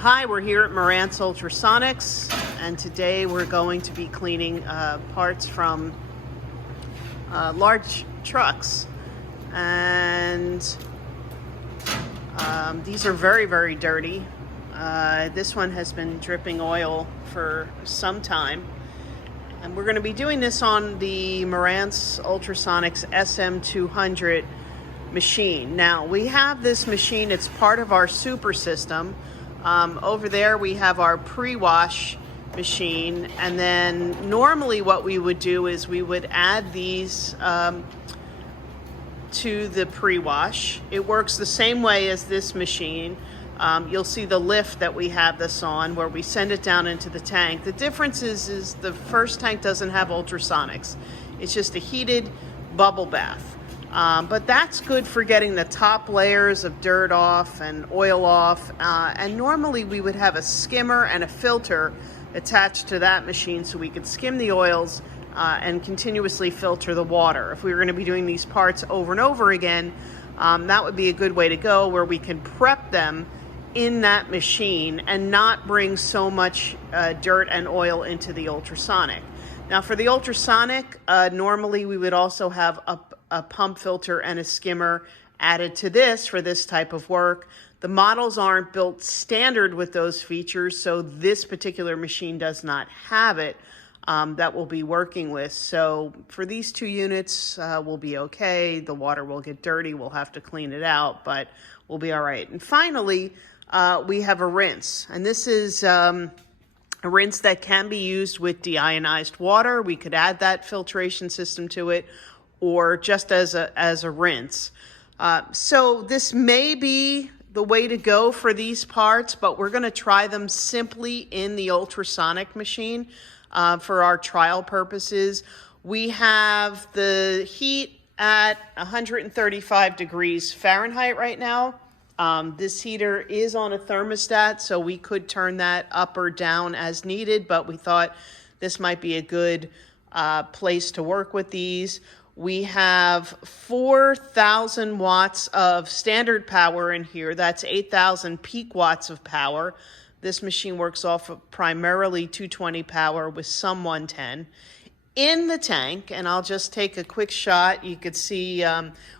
Hi, we're here at Morantz Ultrasonics, and today we're going to be cleaning parts from large trucks. And these are very, very dirty. This one has been dripping oil for some time. And we're going to be doing this on the Morantz Ultrasonics SM-200 machine. Now, we have this machine, it's part of our super system. Over there we have our pre-wash machine, and then normally what we would do is we would add these to the pre-wash. It works the same way as this machine. You'll see the lift that we have this on where we send it down into the tank. The difference is the first tank doesn't have ultrasonics. It's just a heated bubble bath. But that's good for getting the top layers of dirt off and oil off. And normally we would have a skimmer and a filter attached to that machine so we could skim the oils and continuously filter the water. If we were going to be doing these parts over and over again, that would be a good way to go, where we can prep them in that machine and not bring so much dirt and oil into the ultrasonic. Now for the ultrasonic, normally we would also have a pump filter and a skimmer added to this for this type of work. The models aren't built standard with those features, so this particular machine does not have it that we'll be working with. So for these two units, we'll be okay. The water will get dirty. We'll have to clean it out, but we'll be all right. And finally, we have a rinse. And this is a rinse that can be used with deionized water. We could add that filtration system to it, or just as a rinse. So this may be the way to go for these parts, but we're going to try them simply in the ultrasonic machine for our trial purposes. We have the heat at 135 degrees Fahrenheit right now. This heater is on a thermostat, so we could turn that up or down as needed, but we thought this might be a good place to work with these. We have 4,000 watts of standard power in here. That's 8,000 peak watts of power. This machine works off of primarily 220 power with some 110. In the tank, and I'll just take a quick shot, you could see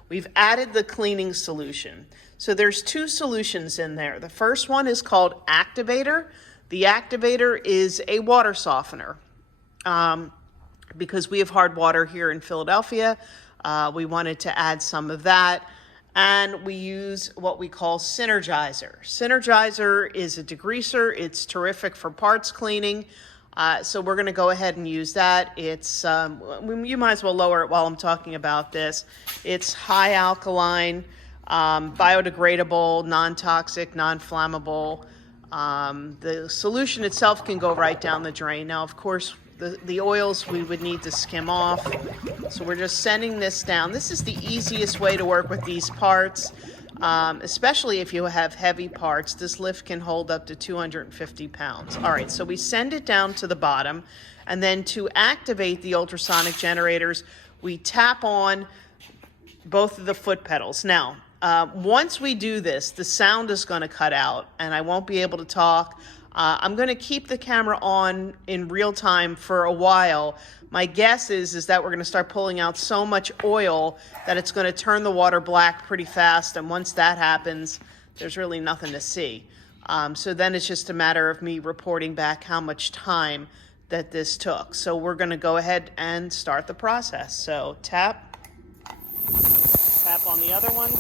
we've added the cleaning solution. So there's two solutions in there. The first one is called Activator. The Activator is a water softener. Because we have hard water here in Philadelphia, we wanted to add some of that. And we use what we call Synergizer. Synergizer is a degreaser. It's terrific for parts cleaning. So we're going to go ahead and use that. It's you might as well lower it while I'm talking about this. It's high alkaline, biodegradable, non-toxic, non-flammable. The solution itself can go right down the drain. Now, of course, the oils we would need to skim off. So we're just sending this down. This is the easiest way to work with these parts, especially if you have heavy parts. This lift can hold up to 250 pounds. All right, so we send it down to the bottom, and then to activate the ultrasonic generators, we tap on both of the foot pedals. Now, once we do this, the sound is going to cut out, and I won't be able to talk. I'm going to keep the camera on in real time for a while. My guess is that we're going to start pulling out so much oil that it's going to turn the water black pretty fast. And once that happens, there's really nothing to see. So then it's just a matter of me reporting back how much time that this took. So we're going to go ahead and start the process. So tap on the other one.